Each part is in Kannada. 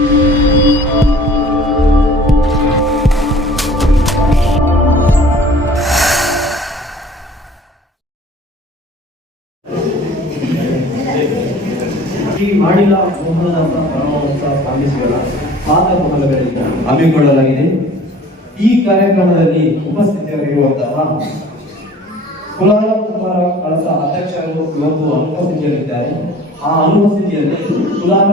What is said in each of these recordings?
ಶ್ರೀ ಮಾಡಿಲ ಮೋಹನದಾಸ ಪರಮಹಂಸ ಸ್ವಾಮೀಜಿಗಳ ಪಾದಮಹಲಗಳಿಂದ ಹಮ್ಮಿಕೊಳ್ಳಲಾಗಿದೆ. ಈ ಕಾರ್ಯಕ್ರಮದಲ್ಲಿ ಉಪಸ್ಥಿತರಿರುವಂತಹ ಕುಲಾಲ ಕುಮಾರ ಕಳಸ ಅಧ್ಯಕ್ಷರು ಇವತ್ತು ಅನುಪಸ್ಥಿತಿಯಲ್ಲಿದ್ದಾರೆ. ಆ ಅನುಪಸ್ಥಿತಿಯಲ್ಲಿ ಕುಲಾಲ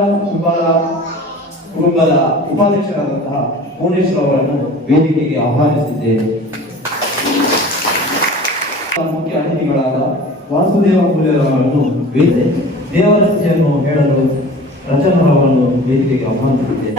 ಕುಟುಂಬದ ಉಪಾಧ್ಯಕ್ಷರಾದಂತಹ ಭುವನೇಶ್ವರ್ ಅವರನ್ನು ವೇದಿಕೆಗೆ ಆಹ್ವಾನಿಸಿದ್ದೇವೆ. ಮುಖ್ಯ ಅತಿಥಿಗಳಾದ ವಾಸುದೇವ ಅವರನ್ನು ದೇವರನ್ನು ಹೇಳಲು ರಚನರವರನ್ನು ವೇದಿಕೆಗೆ ಆಹ್ವಾನಿಸಿದ್ದೇವೆ.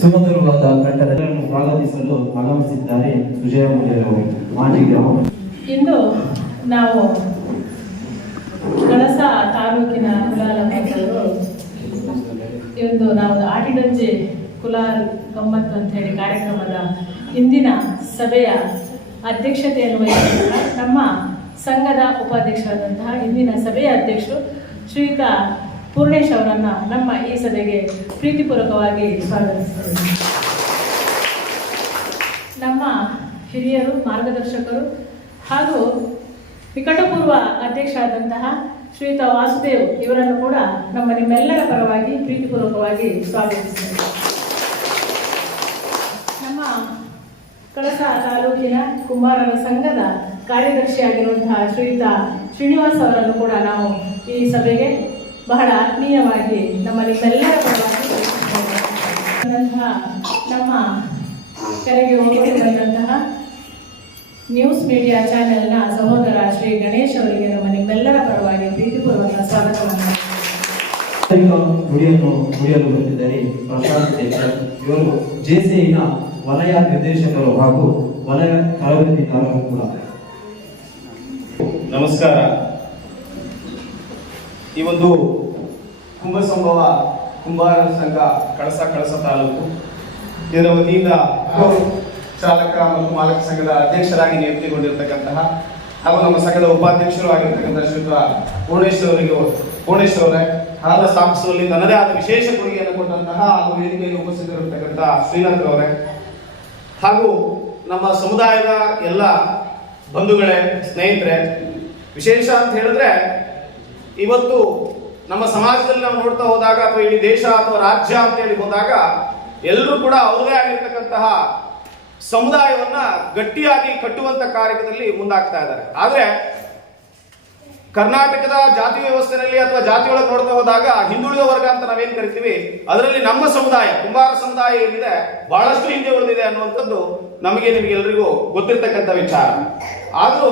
ಸುಮಧುರವಾದ ಕಂಠಗಳನ್ನು ಸ್ವಾಗತಿಸಲು ಆಗಮಿಸಿದ್ದಾರೆ ಸುಜಯ ಮುನಿಯವರು, ಮಾಜಿ ಗ್ರಾಮ. ಇಂದು ನಾವು ಕಳಸ ತಾಲೂಕಿನ ಕುಲಾಲ ಮಕ್ಕಳು ಇಂದು ನಾವು ಆಟಿಡಜ್ಜೆ ಕುಲಾಲ್ ಗಮ್ಮತ್ತು ಅಂತ ಹೇಳಿ ಕಾರ್ಯಕ್ರಮದ ಇಂದಿನ ಸಭೆಯ ಅಧ್ಯಕ್ಷತೆಯನ್ನು ವಹಿಸಿದ ನಮ್ಮ ಸಂಘದ ಉಪಾಧ್ಯಕ್ಷರಾದಂತಹ ಇಂದಿನ ಸಭೆಯ ಅಧ್ಯಕ್ಷರು ಶ್ರೀಯುತ ಪೂರ್ಣೇಶ್ ಅವರನ್ನು ನಮ್ಮ ಈ ಸಭೆಗೆ ಪ್ರೀತಿಪೂರ್ವಕವಾಗಿ ಸ್ವಾಗತಿಸುತ್ತೇವೆ. ನಮ್ಮ ಹಿರಿಯರು, ಮಾರ್ಗದರ್ಶಕರು ಹಾಗೂ ನಿಕಟಪೂರ್ವ ಅಧ್ಯಕ್ಷರಾದಂತಹ ಶ್ರೀಯುತ ವಾಸುದೇವ್ ಇವರನ್ನು ಕೂಡ ನಿಮ್ಮೆಲ್ಲರ ಪರವಾಗಿ ಪ್ರೀತಿಪೂರ್ವಕವಾಗಿ ಸ್ವಾಗತಿಸುತ್ತೇವೆ. ನಮ್ಮ ಕಳಸ ತಾಲೂಕಿನ ಕುಂಬಾರರ ಸಂಘದ ಕಾರ್ಯದರ್ಶಿಯಾಗಿರುವಂತಹ ಶ್ರೀಯುತ ಶ್ರೀನಿವಾಸ್ ಅವರನ್ನು ಕೂಡ ನಾವು ಈ ಸಭೆಗೆ ಬಹಳ ಆತ್ಮೀಯವಾಗಿ ನಿಮ್ಮೆಲ್ಲರ ಪರವಾಗಿ ನಮ್ಮ ಕರೆಗೆ ಹೋಗುತ್ತಿರುವಂತಹ ನ್ಯೂಸ್ ಮೀಡಿಯಾ ಚಾನೆಲ್ನ ಸಹೋದರ ಶ್ರೀ ಗಣೇಶ್ ಅವರಿಗೆ ನಿಮ್ಮೆಲ್ಲರ ಪರವಾಗಿ ಪ್ರೀತಿಪೂರ್ವಕ ಸ್ವಾಗತವನ್ನು ಮುಡಿಯಲು ಬಂದಿದ್ದಾರೆ. ಪ್ರಶಾಂತ್ ಇವರು ಜೆಸಿಐನ ವಲಯ ನಿರ್ದೇಶಕರು ಹಾಗೂ ವಲಯ ತರಬೇತಿದಾರರು ಕೂಡ. ನಮಸ್ಕಾರ. ಈ ಒಂದು ಕುಂಭ ಸಂಭವ ಕುಂಬಾರ ಸಂಘ ಕಳಸ ತಾಲೂಕು ಇದರ ವತಿಯಿಂದ ಚಾಲಕ ಮತ್ತು ಮಾಲಕ ಸಂಘದ ಅಧ್ಯಕ್ಷರಾಗಿ ನಿಯುಕ್ತಿಗೊಂಡಿರತಕ್ಕಂತಹ ಹಾಗೂ ನಮ್ಮ ಸಂಘದ ಉಪಾಧ್ಯಕ್ಷರು ಆಗಿರ್ತಕ್ಕಂಥ ಶ್ರೀಯುತ ಭುವನೇಶ್ವರ್ ಅವರೇ ಹಾಲ ಸ್ಥಾಪಿಸುವಲ್ಲಿ ತನ್ನದೇ ಆದ ವಿಶೇಷ ಕೊಡುಗೆಯನ್ನು ಕೊಟ್ಟಂತಹ ಹಾಗೂ ವೇದಿಕೆಯಲ್ಲಿ ಉಪಸ್ಥಿತರಿರತಕ್ಕಂಥ ಶ್ರೀನಾಥ್ ಅವರೇ ಹಾಗೂ ನಮ್ಮ ಸಮುದಾಯದ ಎಲ್ಲ ಬಂಧುಗಳೇ, ಸ್ನೇಹಿತರೆ, ವಿಶೇಷ ಅಂತ ಹೇಳಿದ್ರೆ ಇವತ್ತು ನಮ್ಮ ಸಮಾಜದಲ್ಲಿ ನಾವು ನೋಡ್ತಾ ಹೋದಾಗ ಅಥವಾ ಇಡೀ ದೇಶ ಅಥವಾ ರಾಜ್ಯ ಅಂತ ಹೇಳಿ ಹೋದಾಗ ಎಲ್ಲರೂ ಕೂಡ ಅವ್ರದೇ ಆಗಿರ್ತಕ್ಕಂತಹ ಸಮುದಾಯವನ್ನ ಗಟ್ಟಿಯಾಗಿ ಕಟ್ಟುವಂತ ಕಾರ್ಯದಲ್ಲಿ ಮುಂದಾಗ್ತಾ ಇದ್ದಾರೆ. ಆದ್ರೆ ಕರ್ನಾಟಕದ ಜಾತಿ ವ್ಯವಸ್ಥೆಯಲ್ಲಿ ಅಥವಾ ಜಾತಿಯೊಳಗೆ ನೋಡ್ತಾ ಹೋದಾಗ ಹಿಂದುಳಿದ ವರ್ಗ ಅಂತ ನಾವೇನ್ ಕರಿತೀವಿ, ಅದರಲ್ಲಿ ನಮ್ಮ ಸಮುದಾಯ ಕುಂಬಾರ ಸಮುದಾಯ ಏನಿದೆ ಬಹಳಷ್ಟು ಹಿಂದೆ ಉಳಿದಿದೆ ಅನ್ನುವಂಥದ್ದು ನಿಮಗೆಲ್ಲರಿಗೂ ಗೊತ್ತಿರ್ತಕ್ಕಂಥ ವಿಚಾರ. ಆದ್ರೂ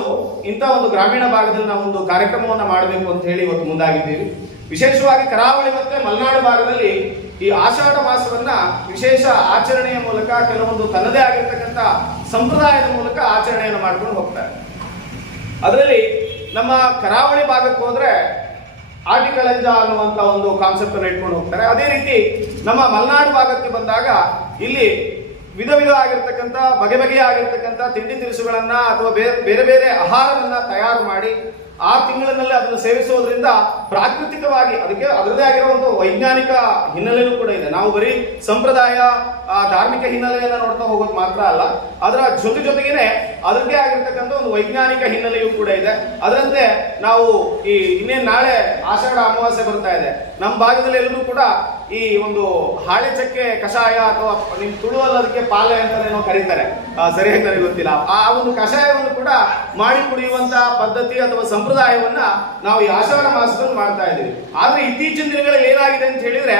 ಇಂಥ ಒಂದು ಗ್ರಾಮೀಣ ಭಾಗದಲ್ಲಿ ನಾವು ಒಂದು ಕಾರ್ಯಕ್ರಮವನ್ನ ಮಾಡಬೇಕು ಅಂತ ಹೇಳಿ ಇವತ್ತು ಮುಂದಾಗಿದ್ದೀವಿ. ವಿಶೇಷವಾಗಿ ಕರಾವಳಿ ಮತ್ತೆ ಮಲೆನಾಡು ಭಾಗದಲ್ಲಿ ಈ ಆಷಾಢ ಮಾಸವನ್ನ ವಿಶೇಷ ಆಚರಣೆಯ ಮೂಲಕ ಕೆಲವೊಂದು ತನ್ನದೇ ಆಗಿರ್ತಕ್ಕಂಥ ಸಂಪ್ರದಾಯದ ಮೂಲಕ ಆಚರಣೆಯನ್ನು ಮಾಡ್ಕೊಂಡು ಹೋಗ್ತಾರೆ. ಅದರಲ್ಲಿ ನಮ್ಮ ಕರಾವಳಿ ಭಾಗಕ್ಕೆ ಹೋದ್ರೆ ಆಟಿಕಳಂಜ ಅನ್ನುವಂತ ಒಂದು ಕಾನ್ಸೆಪ್ಟ್ ಅನ್ನು ಇಟ್ಕೊಂಡು ಹೋಗ್ತಾರೆ. ಅದೇ ರೀತಿ ನಮ್ಮ ಮಲೆನಾಡು ಭಾಗಕ್ಕೆ ಬಂದಾಗ ಇಲ್ಲಿ ವಿಧ ಆಗಿರ್ತಕ್ಕಂಥ ಬಗೆಬಗೆಯಾಗಿರ್ತಕ್ಕಂಥ ತಿಂಡಿ ತಿನಿಸುಗಳನ್ನ ಅಥವಾ ಬೇರೆ ಬೇರೆ ಆಹಾರವನ್ನ ತಯಾರು ಮಾಡಿ ಆ ತಿಂಗಳಿನಲ್ಲಿ ಅದನ್ನು ಸೇವಿಸೋದ್ರಿಂದ ಪ್ರಾಕೃತಿಕವಾಗಿ ಅದಕ್ಕೆ ಅದರದೇ ಆಗಿರೋ ಒಂದು ವೈಜ್ಞಾನಿಕ ಹಿನ್ನೆಲೆಯೂ ಕೂಡ ಇದೆ. ನಾವು ಬರೀ ಸಂಪ್ರದಾಯ ಧಾರ್ಮಿಕ ಹಿನ್ನೆಲೆಯನ್ನ ನೋಡ್ತಾ ಹೋಗೋದು ಮಾತ್ರ ಅಲ್ಲ, ಅದರ ಜೊತೆಗೇನೆ ಅದರದ್ದೇ ಆಗಿರ್ತಕ್ಕಂಥ ಒಂದು ವೈಜ್ಞಾನಿಕ ಹಿನ್ನೆಲೆಯೂ ಕೂಡ ಇದೆ. ಅದರಂತೆ ನಾವು ಈ ಇನ್ನೇನು ನಾಳೆ ಆಷಾಢ ಅಮಾವಾಸ್ಯೆ ಬರ್ತಾ ಇದೆ. ನಮ್ಮ ಭಾಗದಲ್ಲಿ ಎಲ್ಲರೂ ಕೂಡ ಈ ಒಂದು ಹಾಳೆ ಚಕ್ಕೆ ಕಷಾಯ ಅಥವಾ ನಿಮ್ ತುಳುವಲ್ಲಿ ಅದಕ್ಕೆ ಪಾಲೆ ಅಂತಾನೇನೋ ಕರೀತಾರೆ, ಸರಿಯಾಗಿ ನನಗೆ ಗೊತ್ತಿಲ್ಲ. ಆ ಒಂದು ಕಷಾಯವನ್ನು ಕೂಡ ಮಾಡಿ ಕುಡಿಯುವಂತ ಪದ್ಧತಿ ಅಥವಾ ಸಂಪ್ರದಾಯವನ್ನ ನಾವು ಈ ಆಷಾಢ ಮಾಸದಲ್ಲಿ ಮಾಡ್ತಾ ಇದ್ದೀವಿ. ಆದ್ರೆ ಇತ್ತೀಚಿನ ದಿನಗಳಲ್ಲಿ ಏನಾಗಿದೆ ಅಂತ ಹೇಳಿದ್ರೆ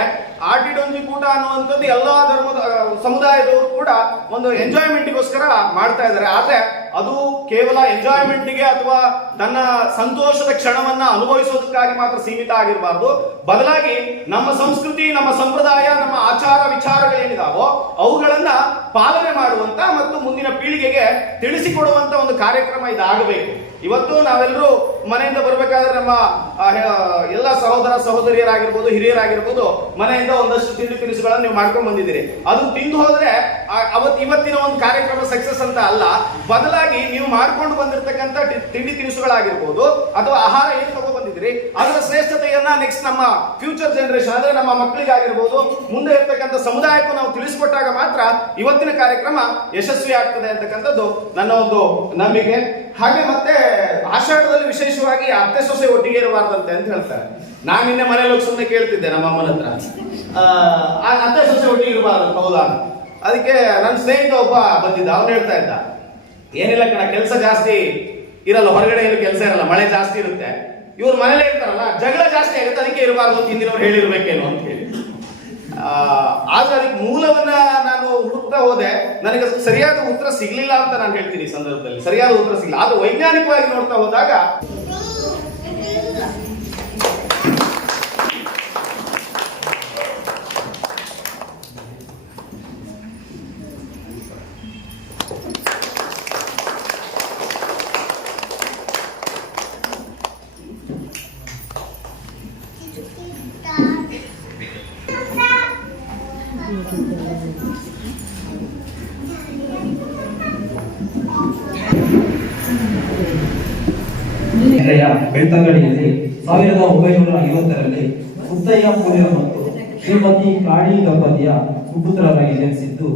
ಆಟಿಡೊಂಜಿ ಕೂಟ ಅನ್ನುವಂಥದ್ದು ಎಲ್ಲಾ ಧರ್ಮದ ಸಮುದಾಯದವರು ಕೂಡ ಒಂದು ಎಂಜಾಯ್ಮೆಂಟ್ಗೋಸ್ಕರ ಮಾಡ್ತಾ ಇದ್ದಾರೆ. ಆದ್ರೆ ಅದು ಕೇವಲ ಎಂಜಾಯ್ಮೆಂಟ್ಗೆ ಅಥವಾ ತನ್ನ ಸಂತೋಷದ ಕ್ಷಣವನ್ನ ಅನುಭವಿಸೋದಕ್ಕಾಗಿ ಮಾತ್ರ ಸೀಮಿತ ಆಗಿರಬಾರ್ದು. ಬದಲಾಗಿ ನಮ್ಮ ಸಂಸ್ಕೃತಿ, ನಮ್ಮ ಸಂಪ್ರದಾಯ, ನಮ್ಮ ಆಚಾರ ವಿಚಾರಗಳೇನಿದಾವೋ ಅವುಗಳನ್ನ ಪಾಲನೆ ಮಾಡುವಂತ ಮತ್ತು ಮುಂದಿನ ಪೀಳಿಗೆಗೆ ತಿಳಿಸಿಕೊಡುವಂತ ಒಂದು ಕಾರ್ಯಕ್ರಮ ಇದಾಗಬೇಕು. ಇವತ್ತು ನಾವೆಲ್ಲರೂ ಮನೆಯಿಂದ ಬರ್ಬೇಕಾದ್ರೆ ನಮ್ಮ ಎಲ್ಲ ಸಹೋದರ ಸಹೋದರಿಯರಾಗಿರ್ಬೋದು, ಹಿರಿಯರಾಗಿರ್ಬೋದು, ಮನೆಯಿಂದ ಒಂದಷ್ಟು ತಿಂಡಿ ತಿನಿಸುಗಳನ್ನು ನೀವು ಮಾಡ್ಕೊಂಡು ಬಂದಿದ್ದೀರಿ. ಅದು ತಿಂದು ಹೋದ್ರೆ ಇವತ್ತಿನ ಒಂದು ಕಾರ್ಯಕ್ರಮ ಸಕ್ಸಸ್ ಅಂತ ಅಲ್ಲ, ಬದಲಾಗಿ ನೀವು ಮಾಡ್ಕೊಂಡು ಬಂದಿರತಕ್ಕಂಥ ತಿಂಡಿ ತಿನಿಸುಗಳಾಗಿರ್ಬೋದು ಅಥವಾ ಆಹಾರ ಏನು ತಗೋ ಬಂದಿದ್ದೀರಿ ಅದರ ಶ್ರೇಷ್ಠತೆಯನ್ನ ನೆಕ್ಸ್ಟ್ ನಮ್ಮ ಫ್ಯೂಚರ್ ಜನರೇಷನ್ ಅಂದ್ರೆ ನಮ್ಮ ಮಕ್ಕಳಿಗಾಗಿರ್ಬೋದು, ಮುಂದೆ ಇರ್ತಕ್ಕಂಥ ಸಮುದಾಯಕ್ಕೂ ನಾವು ತಿಳಿಸಿಕೊಟ್ಟಾಗ ಮಾತ್ರ ಇವತ್ತಿನ ಕಾರ್ಯಕ್ರಮ ಯಶಸ್ವಿ ಆಗ್ತದೆ ಅಂತಕ್ಕಂಥದ್ದು ನನ್ನ ಒಂದು ನಂಬಿಕೆ. ಹಾಗೆ ಮತ್ತೆ ಆಷಾಢದಲ್ಲಿ ವಿಶೇಷವಾಗಿ ಅತ್ತೆ ಸೊಸೆ ಒಟ್ಟಿಗೆ ಇರಬಾರ್ದಂತೆ ಅಂತ ಹೇಳ್ತಾರೆ. ನಾನು ನಿನ್ನೆ ಮನೇಲಿ ಹೋಗಿ ಸುಮ್ಮನೆ ಕೇಳ್ತಿದ್ದೆ ನಮ್ಮ ಅಮ್ಮನ ಹತ್ರ, ಅತ್ತೆ ಸೊಸೆ ಒಟ್ಟಿಗೆ ಇರಬಾರ್ದು ಹೌದಾ? ಅದಕ್ಕೆ ನನ್ನ ಸ್ನೇಹಿತ ಒಬ್ಬ ಬಂದಿದ್ದ, ಅವ್ನು ಹೇಳ್ತಾ ಇದ್ದ, ಏನಿಲ್ಲ ಕಣ, ಕೆಲಸ ಜಾಸ್ತಿ ಇರಲ್ಲ, ಹೊರಗಡೆ ಏನು ಕೆಲಸ ಇರಲ್ಲ, ಮಳೆ ಜಾಸ್ತಿ ಇರುತ್ತೆ, ಇವ್ರು ಮನೇಲೇ ಇರ್ತಾರಲ್ಲ, ಜಗಳ ಜಾಸ್ತಿ ಆಗುತ್ತೆ, ಅದಕ್ಕೆ ಇರಬಾರ್ದು ಅಂತ ಹಿಂದಿನವ್ರು ಹೇಳಿರ್ಬೇಕೇನು ಅಂತ ಹೇಳಿ. ಆದ್ರೆ ಅದಕ್ಕೆ ಮೂಲವನ್ನ ನಾನು ಹುಡುಕ್ತಾ ಹೋದೆ, ನನಗೆ ಸರಿಯಾದ ಉತ್ತರ ಸಿಗ್ಲಿಲ್ಲ ಅಂತ ನಾನು ಹೇಳ್ತೀನಿ. ಈ ಸಂದರ್ಭದಲ್ಲಿ ಸರಿಯಾದ ಉತ್ತರ ಸಿಗಲಿಲ್ಲ. ಅದು ವೈಜ್ಞಾನಿಕವಾಗಿ ನೋಡ್ತಾ ಹೋದಾಗ ಬೆಳ್ತಂಗಡಿಯಲ್ಲಿ 1950ರಲ್ಲಿ ಮುತ್ತಯ್ಯ ಪೂರ್ಯ ಮತ್ತು ಶ್ರೀಮತಿ ಕಾಳಿ ದಂಪತಿಯ ಸುಪುತ್ರರಾಗಿ ಜನಿಸಿದ್ದು,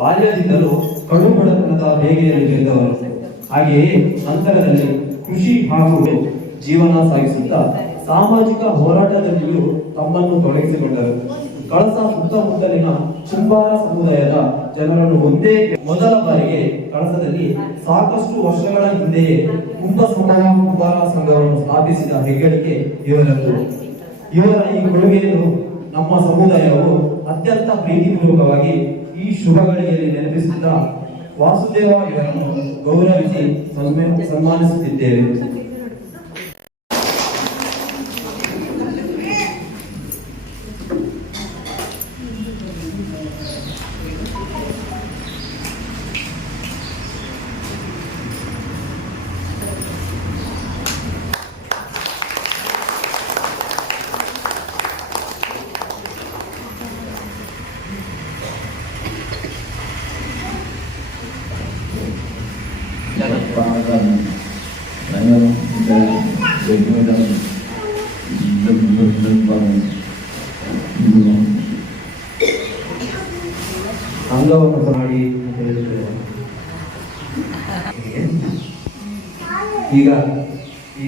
ಬಾಲ್ಯದಿಂದಲೂ ಕಡು ಬಡತನದ ಬೇಗೆಯಲ್ಲಿ ಬೆಳೆದವರು. ಹಾಗೆಯೇ ನಂತರದಲ್ಲಿ ಕೃಷಿ ಹಾಗೂ ಜೀವನ ಸಾಗಿಸುತ್ತಾ ಸಾಮಾಜಿಕ ಹೋರಾಟದಲ್ಲಿಯೂ ತಮ್ಮನ್ನು ತೊಡಗಿಸಿಕೊಂಡರು. ಕಳಸ ಸುತ್ತಮುತ್ತಲಿನ ಕುಂಬಾರ ಸಮುದಾಯದ ಜನರನ್ನು ಒಂದೇ ಮೊದಲ ಬಾರಿಗೆ ಕಳಸದಲ್ಲಿ ಸಾಕಷ್ಟು ವರ್ಷಗಳ ಹಿಂದೆಯೇ ಕುಂಬಾರ ಸಂಘವನ್ನು ಸ್ಥಾಪಿಸಿದ ಹೆಗ್ಗಳಿಕೆ ಇವರದ್ದು. ಇವರ ಈ ಕೊಡುಗೆಯನ್ನು ನಮ್ಮ ಸಮುದಾಯವು ಅತ್ಯಂತ ಪ್ರೀತಿಪೂರ್ವಕವಾಗಿ ಈ ಶುಭ ಗಳಿಗೆಯಲ್ಲಿ ನೆನಪಿಸುತ್ತಾ ವಾಸುದೇವ ಇವರನ್ನು ಗೌರವಿಸಿ ಸನ್ಮಾನಿಸುತ್ತಿದ್ದೇವೆ. ಅಂಗವನ್ನು ಮಾಡಿ ಈಗ ಈ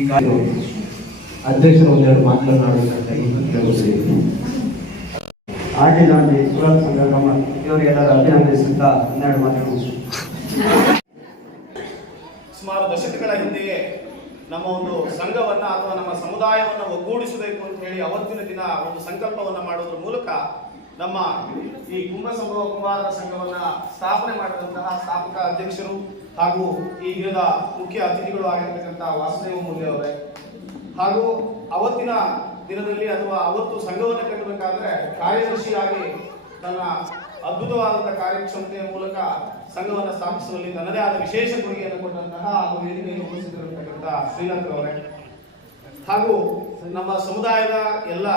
ಅಧ್ಯಕ್ಷರು ಒಂದೆರಡು ಮಾತನಾಡಬೇಕಂತ ಕೇಳುತ್ತೇವೆ. ಆಟಿಲಾಂಡಿ ಸುರತ್ ಸಂಘ ಇವರಿಗೆಲ್ಲರೂ ಅಭಿನಂದಿಸುತ್ತಾ 12 ಮಾತುಗಳು. ಸುಮಾರು ದಶಕಗಳ ಹಿಂದೆಯೇ ನಮ್ಮ ಒಂದು ಸಂಘವನ್ನ ಅಥವಾ ನಮ್ಮ ಸಮುದಾಯವನ್ನ ಒಗ್ಗೂಡಿಸಬೇಕು ಅಂತ ಹೇಳಿ ಅವತ್ತಿನ ದಿನ ಒಂದು ಸಂಕಲ್ಪವನ್ನ ಮಾಡೋದ್ರ ಮೂಲಕ ನಮ್ಮ ಈ ಕುಂಬಾರರ ಸಂಘವನ್ನ ಸ್ಥಾಪನೆ ಮಾಡಿದಂತಹ ಸ್ಥಾಪಕ ಅಧ್ಯಕ್ಷರು ಹಾಗೂ ಈ ದಿನದ ಮುಖ್ಯ ಅತಿಥಿಗಳು ಆಗಿರ್ತಕ್ಕಂಥ ವಾಸುದೇವ ಮೂಲ್ಯ ಅವರೇ, ಹಾಗೂ ಅವತ್ತಿನ ದಿನದಲ್ಲಿ ಅಥವಾ ಅವತ್ತು ಸಂಘವನ್ನು ಕಟ್ಟಬೇಕಾದ್ರೆ ಕಾರ್ಯದರ್ಶಿಯಾಗಿ ತನ್ನ ಅದ್ಭುತವಾದಂತಹ ಕಾರ್ಯಕ್ಷಮತೆಯ ಮೂಲಕ ಸಂಘವನ್ನು ಸ್ಥಾಪಿಸುವಲ್ಲಿ ತನ್ನದೇ ಆದ ವಿಶೇಷ ಕೊಡುಗೆಯನ್ನು ಕೊಟ್ಟಂತಹ ಹಾಗೂ ವೇದಿಕೆಯಲ್ಲಿ ಉಪಸ್ಥಿತರಿರತಕ್ಕಂಥ ಶ್ರೀಲಂಕ ಅವರೇ, ಹಾಗೂ ನಮ್ಮ ಸಮುದಾಯದ ಎಲ್ಲ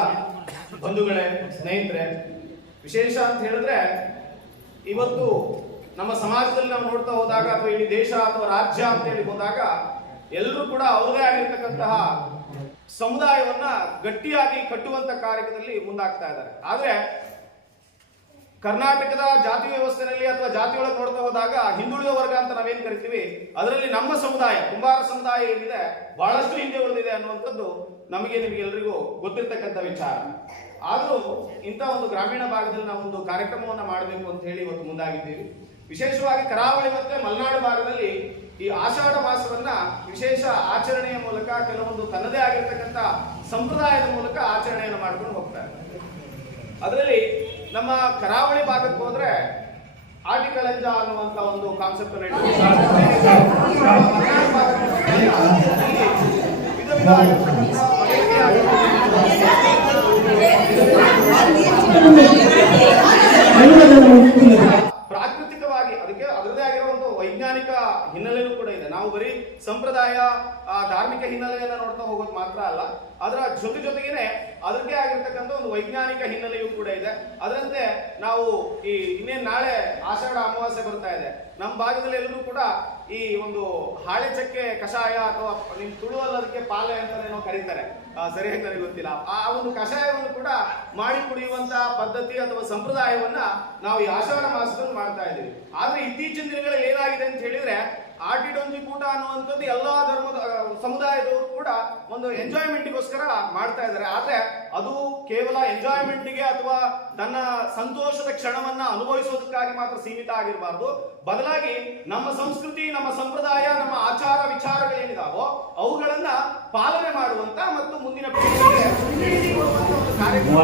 ಬಂಧುಗಳೇ, ಸ್ನೇಹಿತರೆ, ವಿಶೇಷ ಅಂತ ಹೇಳಿದ್ರೆ ಇವತ್ತು ನಮ್ಮ ಸಮಾಜದಲ್ಲಿ ನಾವು ನೋಡ್ತಾ ಹೋದಾಗ ಅಥವಾ ಇಡೀ ದೇಶ ಅಥವಾ ರಾಜ್ಯ ಅಂತ ಹೇಳಿ ಹೋದಾಗ ಎಲ್ಲರೂ ಕೂಡ ಅವರದೇ ಆಗಿರ್ತಕ್ಕಂತಹ ಸಮುದಾಯವನ್ನ ಗಟ್ಟಿಯಾಗಿ ಕಟ್ಟುವಂತ ಕಾರ್ಯದಲ್ಲಿ ಮುಂದಾಗ್ತಾ ಇದ್ದಾರೆ. ಆದ್ರೆ ಕರ್ನಾಟಕದ ಜಾತಿ ವ್ಯವಸ್ಥೆಯಲ್ಲಿ ಅಥವಾ ಜಾತಿಯೊಳಗೆ ನೋಡ್ತಾ ಹೋದಾಗ ಹಿಂದುಳಿದ ವರ್ಗ ಅಂತ ನಾವೇನ್ ಕರಿತೀವಿ, ಅದರಲ್ಲಿ ನಮ್ಮ ಸಮುದಾಯ ಕುಂಬಾರ ಸಮುದಾಯ ಏನಿದೆ ಬಹಳಷ್ಟು ಹಿಂದೆ ಉಳಿದಿದೆ ಅನ್ನುವಂಥದ್ದು ನಿಮಗೆಲ್ಲರಿಗೂ ಗೊತ್ತಿರ್ತಕ್ಕಂಥ ವಿಚಾರ. ಆದರೂ ಇಂಥ ಒಂದು ಗ್ರಾಮೀಣ ಭಾಗದಲ್ಲಿ ನಾವು ಒಂದು ಕಾರ್ಯಕ್ರಮವನ್ನ ಮಾಡಬೇಕು ಅಂತ ಹೇಳಿ ಇವತ್ತು ಮುಂದಾಗಿದ್ದೀವಿ. ವಿಶೇಷವಾಗಿ ಕರಾವಳಿ ಮತ್ತೆ ಮಲೆನಾಡು ಭಾಗದಲ್ಲಿ ಈ ಆಷಾಢ ಮಾಸವನ್ನ ವಿಶೇಷ ಆಚರಣೆಯ ಮೂಲಕ ಕೆಲವೊಂದು ತನ್ನದೇ ಆಗಿರ್ತಕ್ಕಂಥ ಸಂಪ್ರದಾಯದ ಮೂಲಕ ಆಚರಣೆಯನ್ನು ಮಾಡ್ಕೊಂಡು ಹೋಗ್ತಾರೆ. ಅದರಲ್ಲಿ ನಮ್ಮ ಕರಾವಳಿ ಭಾಗಕ್ಕೆ ಹೋದ್ರೆ ಆಟಿಕಳಂಜ ಅನ್ನುವಂತ ಒಂದು ಕಾನ್ಸೆಪ್ಟ್ ಪ್ರಾಕೃತಿಕವಾಗಿ ಅದಕ್ಕೆ ಅದರದೇ ಆಗಿರೋ ಒಂದು ವೈಜ್ಞಾನಿಕ ಹಿನ್ನೆಲೆಯೂ ಕೂಡ ಇದೆ. ನಾವು ಬರೀ ಸಂಪ್ರದಾಯ ಧಾರ್ಮಿಕ ಹಿನ್ನೆಲೆಯನ್ನ ನೋಡ್ತಾ ಹೋಗೋದು ಮಾತ್ರ ಅಲ್ಲ, ಅದರ ಜೊತೆಗೇನೆ ಅದಕ್ಕೆ ಆಗಿರ್ತಕ್ಕಂಥ ಒಂದು ವೈಜ್ಞಾನಿಕ ಹಿನ್ನೆಲೆಯೂ ಕೂಡ ಇದೆ. ಅದರಂತೆ ನಾವು ಈ ಇನ್ನೇನು ನಾಳೆ ಆಷಾಢ ಅಮಾವಾಸ್ಯೆ ಬರ್ತಾ ಇದೆ, ನಮ್ಮ ಭಾಗದಲ್ಲಿ ಎಲ್ಲರೂ ಕೂಡ ಈ ಒಂದು ಹಾಳೆ ಚಕ್ಕೆ ಕಷಾಯ ಅಥವಾ ನಿಮ್ ತುಳುವಲ್ಲಿ ಅದಕ್ಕೆ ಪಾಲೆ ಅಂತ ಕರೀತಾರೆ, ಸರಿಯಾಗಿ ನನಗೆ ಗೊತ್ತಿಲ್ಲ. ಆ ಒಂದು ಕಷಾಯವನ್ನು ಕೂಡ ಮಾಡಿ ಕುಡಿಯುವಂತ ಪದ್ಧತಿ ಅಥವಾ ಸಂಪ್ರದಾಯವನ್ನ ನಾವು ಈ ಆಷಾಢ ಮಾಸದಲ್ಲಿ ಮಾಡ್ತಾ ಇದ್ದೀವಿ. ಆದ್ರೆ ಇತ್ತೀಚಿನ ದಿನಗಳಲ್ಲಿ ಏನಾಗಿದೆ ಅಂತ ಹೇಳಿದ್ರೆ ಆಟಿಡೊಂಜಿ ಕೂಟ ಅನ್ನುವಂಥದ್ದು ಎಲ್ಲಾ ಧರ್ಮದ ಸಮುದಾಯದವರು ಕೂಡ ಒಂದು ಎಂಜಾಯ್ಮೆಂಟ್ಗೋಸ್ಕರ ಮಾಡ್ತಾ ಇದ್ದಾರೆ. ಆದ್ರೆ ಅದು ಕೇವಲ ಎಂಜಾಯ್ಮೆಂಟ್ಗೆ ಅಥವಾ ತನ್ನ ಸಂತೋಷದ ಕ್ಷಣವನ್ನ ಅನುಭವಿಸೋದಕ್ಕಾಗಿ ಮಾತ್ರ ಸೀಮಿತ ಆಗಿರಬಾರ್ದು. ಬದಲಾಗಿ ನಮ್ಮ ಸಂಸ್ಕೃತಿ, ನಮ್ಮ ಸಂಪ್ರದಾಯ, ನಮ್ಮ ಆಚಾರ ವಿಚಾರಗಳೇನಿದಾವೋ ಅವುಗಳನ್ನ ಪಾಲನೆ ಮಾಡುವಂತ ಮತ್ತು ಮುಂದಿನ ಪೀಳಿಗೆಗೆ ಕೊಡುವಂತ ಒಂದು ಕಾರ್ಯಕ್ರಮ.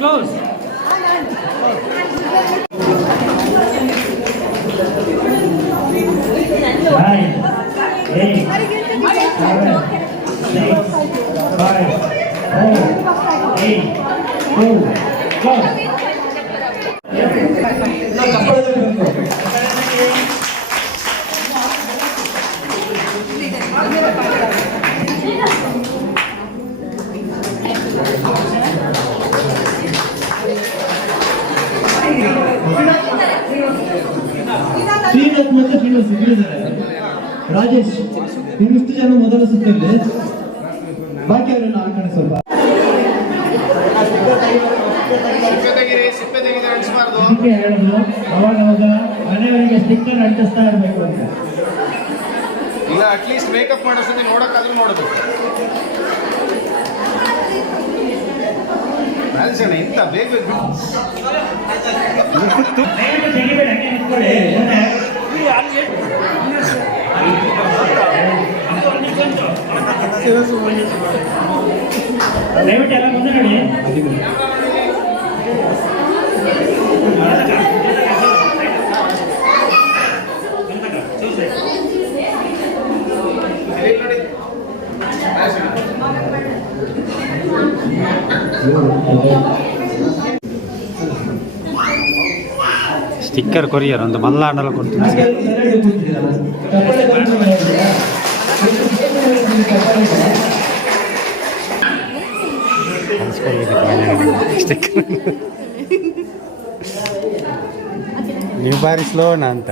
Close. 9, 8, 7, 6, 5, 4, 3, 2, close. ಶ್ರೀನಾಥ್ ಮತ್ತೆ ಶ್ರೀನಿವಾಸ್ ಇದ್ದಾರೆ. ರಾಜೇಶ್ ಇನ್ನಿಷ್ಟು ಜನ ಮೊದಲ ಸುತ್ತಲ್ಲಿ, ಬಾಕಿ ಅವರನ್ನು ಆಡ್ಕೊಂಡು ಸ್ವಲ್ಪ ಹೇಳುದು ಅವಾಗ ಮನೆಯವರಿಗೆ ಸ್ಟಿಕ್ಕರ್ ಅಂಟಿಸ್ತಾ ಇರಬೇಕು ಅಂತ. ಇಲ್ಲ, ಅಟ್ಲೀಸ್ಟ್ ಮೇಕಪ್ ಮಾಡೋ ಸತಿ ನೋಡಕ್ಕಾದ್ರೂ ನೋಡಬೇಕು. ರಾಜೇಶಣ್ಣ ಇಂತ ಬೇಗ ದಯವಿಟ್ಟು ಎಲ್ಲ ಮುಂದೆ ನೋಡಿ. ಸ್ಟಿಕ್ಕರ್ ಕೊರಿಯರ್ ಒಂದು ಮಲ್ನಾಡಲ್ಲಿ ಕೊಡ್ತೀನಿ. ನೀವು ಬಾರಿ ಸ್ಲೋನಾ ಅಂತ.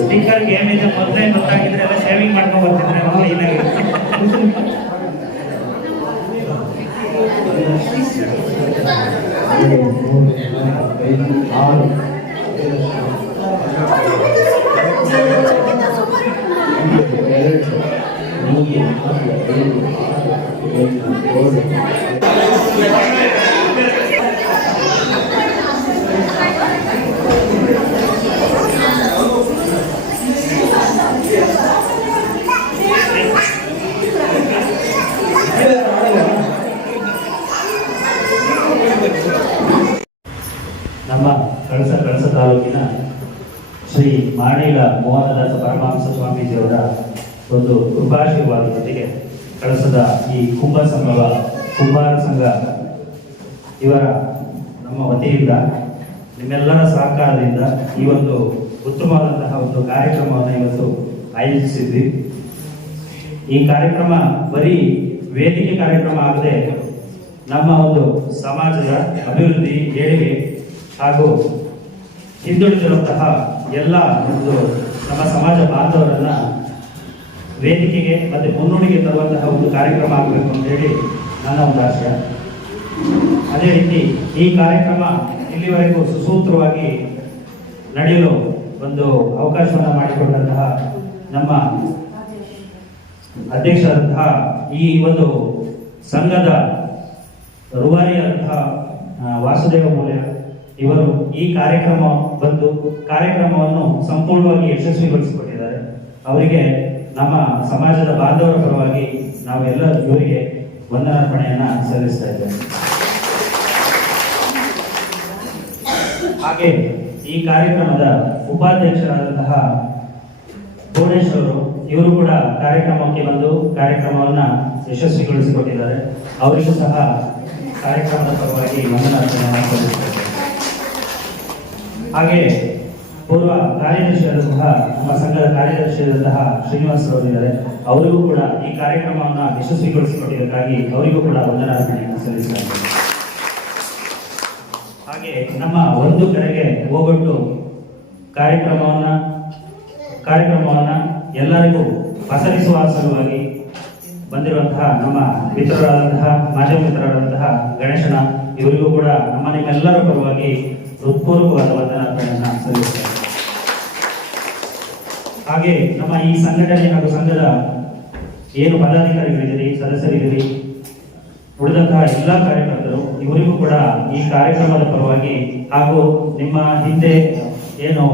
ಸ್ಟಿಕ್ಕರ್ ಏನಿದೆ ಮೊದಲೇ ಗೊತ್ತಾಗಿದ್ರೆ ಎಲ್ಲ ಶೇವಿಂಗ್ ಮಾಡ್ಕೊಂಡು ಬರ್ತಿದ್ರೆ ನಾವು ಏನಾಗಿದೆ. ನಮ್ಮ ಕಳಸ ತಾಲೂಕಿನ ಶ್ರೀ ಮಾಡೀಲ ಮೋಹನದಾಸ ಪರಮಹಂಸ ಸ್ವಾಮೀಜಿಯವರ ಒಂದು ಕೃಪಾಶೀರ್ವಾದದೊಂದಿಗೆ ಕಳಸದ ಈ ಕುಂಬಾರ ಸಂಘ ಇವರ ನಮ್ಮ ವತಿಯಿಂದ ನಿಮ್ಮೆಲ್ಲರ ಸಹಕಾರದಿಂದ ಈ ಒಂದು ಉತ್ತಮವಾದಂತಹ ಒಂದು ಕಾರ್ಯಕ್ರಮವನ್ನು ಇವತ್ತು ಆಯೋಜಿಸಿದ್ವಿ. ಈ ಕಾರ್ಯಕ್ರಮ ಬರೀ ವೇದಿಕೆ ಕಾರ್ಯಕ್ರಮ ಆಗದೆ ನಮ್ಮ ಒಂದು ಸಮಾಜದ ಅಭಿವೃದ್ಧಿ, ಏಳಿಗೆ ಹಾಗೂ ಹಿಂದುಳಿದಿರುವಂತಹ ಎಲ್ಲ ಒಂದು ನಮ್ಮ ಸಮಾಜ ಬಾಂಧವರನ್ನ ವೇದಿಕೆಗೆ ಮತ್ತು ಮುನ್ನುಡಿಗೆ ತರುವಂತಹ ಒಂದು ಕಾರ್ಯಕ್ರಮ ಆಗಬೇಕು ಅಂತ ಹೇಳಿ ನನ್ನ ಒಂದು ಆಶಯ. ಅದೇ ರೀತಿ ಈ ಕಾರ್ಯಕ್ರಮ ಇಲ್ಲಿವರೆಗೂ ಸುಸೂತ್ರವಾಗಿ ನಡೆಯಲು ಒಂದು ಅವಕಾಶವನ್ನು ಮಾಡಿಕೊಂಡಂತಹ ನಮ್ಮ ಅಧ್ಯಕ್ಷರಾದಂತಹ ಈ ಒಂದು ಸಂಘದ ರೂವಾರಿಯಾದಂತಹ ವಾಸುದೇವ ಮೂಲ್ಯ ಇವರು ಈ ಕಾರ್ಯಕ್ರಮವನ್ನು ಸಂಪೂರ್ಣವಾಗಿ ಯಶಸ್ವಿಗೊಳಿಸಿಕೊಟ್ಟಿದ್ದಾರೆ. ಅವರಿಗೆ ನಮ್ಮ ಸಮಾಜದ ಬಾಂಧವರ ಪರವಾಗಿ ನಾವೆಲ್ಲ ಇವರಿಗೆ ವಂದನಾರ್ಪಣೆಯನ್ನ ಸಲ್ಲಿಸ್ತಾ ಇದ್ದೇವೆ. ಹಾಗೆ ಈ ಕಾರ್ಯಕ್ರಮದ ಉಪಾಧ್ಯಕ್ಷರಾದಂತಹ ಭುವನೇಶ್ವರು ಇವರು ಕೂಡ ಕಾರ್ಯಕ್ರಮಕ್ಕೆ ಬಂದು ಕಾರ್ಯಕ್ರಮವನ್ನ ಯಶಸ್ವಿಗೊಳಿಸಿಕೊಟ್ಟಿದ್ದಾರೆ. ಅವರಿಗೂ ಸಹ ಕಾರ್ಯಕ್ರಮದ ಪರವಾಗಿ ವಂದನಾರ್ಪಣೆಯನ್ನು ಸಲ್ಲಿಸುತ್ತೇವೆ. ಹಾಗೆ ಪೂರ್ವ ಕಾರ್ಯದರ್ಶಿಯಾದಂತಹ ನಮ್ಮ ಸಂಘದ ಕಾರ್ಯದರ್ಶಿಯಾದಂತಹ ಶ್ರೀನಿವಾಸ್ ಅವರಿದ್ದಾರೆ. ಅವರಿಗೂ ಕೂಡ ಈ ಕಾರ್ಯಕ್ರಮವನ್ನು ಯಶಸ್ವಿಗೊಳಿಸಿಕೊಟ್ಟಿದ್ದಕ್ಕಾಗಿ ಅವರಿಗೂ ಕೂಡ ವಂದನಾರ್ಪಣೆಯನ್ನು ಸಲ್ಲಿಸುತ್ತಾರೆ. ಹಾಗೆ ನಮ್ಮ ಒಂದು ಕಡೆಗೆ ಹೋಗೊಟ್ಟು ಕಾರ್ಯಕ್ರಮವನ್ನ ಎಲ್ಲರಿಗೂ ಪಸರಿಸುವ ಸಲುವಾಗಿ ಬಂದಿರುವಂತಹ ನಮ್ಮ ಮಿತ್ರರಾದಂತಹ ಮಾಧ್ಯಮ ಮಿತ್ರರಾದಂತಹ ಗಣೇಶನ ಇವರಿಗೂ ಕೂಡ ನಿಮ್ಮೆಲ್ಲರ ಪರವಾಗಿ ಹೃತ್ಪೂರ್ವಕವಾದ ವಂದನಾರ್ಪಣೆಯನ್ನು ಸಲ್ಲಿಸುತ್ತಾರೆ. ಹಾಗೆ ನಮ್ಮ ಈ ಸಂಘಟನೆ ಹಾಗೂ ಸಂಘದ ಏನು ಪದಾಧಿಕಾರಿಗಳಿದ್ದೀರಿ, ಸದಸ್ಯರಿದ್ದೀರಿ, ಉಳಿದಂತಹ ಎಲ್ಲ ಕಾರ್ಯಕರ್ತರು ಇವರಿಗೂ ಕೂಡ ಈ ಕಾರ್ಯಕ್ರಮದ ಪರವಾಗಿ ಹಾಗೂ ನಿಮ್ಮ ಹಿಂದೆ ಏನು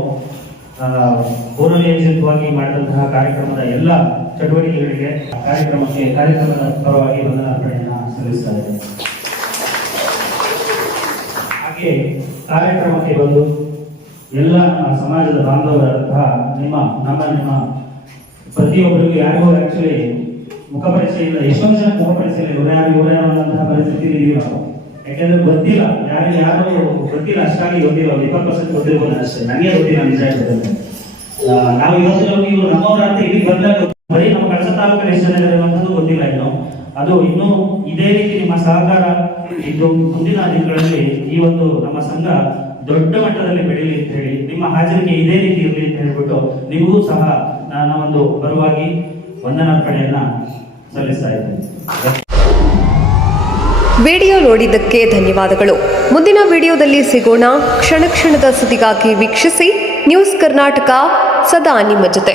ಪೂರ್ವನಿಯೋಜಿತವಾಗಿ ಮಾಡಿದಂತಹ ಕಾರ್ಯಕ್ರಮದ ಎಲ್ಲ ಚಟುವಟಿಕೆಗಳಿಗೆ ಕಾರ್ಯಕ್ರಮದ ಪರವಾಗಿ ವಂದನಾರ್ಪಣೆಯನ್ನು ಸಲ್ಲಿಸ್ತಾ ಇದ್ದೇನೆ. ಹಾಗೆ ಕಾರ್ಯಕ್ರಮಕ್ಕೆ ಬಂದು ಎಲ್ಲ ಸಮಾಜದ ಬಾಂಧವರಾದಂತಹ ನಿಮ್ಮ ಪ್ರತಿಯೊಬ್ಬರಿಗೂ ಯಾರಿಗೂ ಆಕ್ಚುಲಿ ಮುಖಪರಿಚಯ ಇಲ್ಲ, ಎಷ್ಟೊಂದು ಜನ ಮುಖಪರಿಚಯ ಇಲ್ಲ, ಇವರ್ಯಾರು ಅನ್ನೋಂತಹ ಪರಿಸ್ಥಿತಿ ಇದೀವಿ ನಾವು. ಯಾಕೆಂದ್ರೆ ಗೊತ್ತಿಲ್ಲ, ಯಾರು ಗೊತ್ತಿಲ್ಲ, ಅಷ್ಟಾಗಿ ಗೊತ್ತಿಲ್ಲ, 20% ಗೊತ್ತಿರ್ಬೋದು ಅಷ್ಟೇ. ನನಗೆ ಗೊತ್ತಿಲ್ಲ ನಿಜ ಹೇಳ್ತೇನೆ. ನಾವು ಇವತ್ತು ಇವರು ನಮ್ಮವರ ಅಂತ ಇಲ್ಲಿಗೆ ಬಂದಾಗ ಬರೀ ನಮ್ಮ ಕಳಸ ತಾಲೂಕಲ್ಲಿ ಎಷ್ಟು ಜನ ಇರುವಂತದ್ದು ಗೊತ್ತಿಲ್ಲ ಇನ್ನು. ಅದು ಇನ್ನೂ ಇದೇ ರೀತಿ ನಿಮ್ಮ ಸಹಕಾರ ಇದು ಮುಂದಿನ ದಿನಗಳಲ್ಲಿ ಈ ಒಂದು ನಮ್ಮ ಸಂಘ ದೊಡ್ಡ ಮಟ್ಟದಲ್ಲಿ ಬೆಳೀಲಿ ಅಂತ ಹೇಳಿ, ನಿಮ್ಮ ಹಾಜರಿಕೆ ಇದೇ ರೀತಿ ಇರಲಿ ಅಂತ ಹೇಳ್ಬಿಟ್ಟು ನಿಮಗೂ ಸಹ ನನ್ನ ಒಂದು ಪರವಾಗಿ ವಂದನಾರ್ಪಣೆಯನ್ನ ಸಲ್ಲಿಸ್ತಾ ಇದ್ದೇನೆ. ವಿಡಿಯೋ ನೋಡಿದ್ದಕ್ಕೆ ಧನ್ಯವಾದಗಳು. ಮುಂದಿನ ವಿಡಿಯೋದಲ್ಲಿ ಸಿಗೋಣ. ಕ್ಷಣ ಕ್ಷಣದ ಸುದ್ದಿಗಾಗಿ ವೀಕ್ಷಿಸಿ ನ್ಯೂಸ್ ಕರ್ನಾಟಕ, ಸದಾ ನಿಮ್ಮ ಜೊತೆ.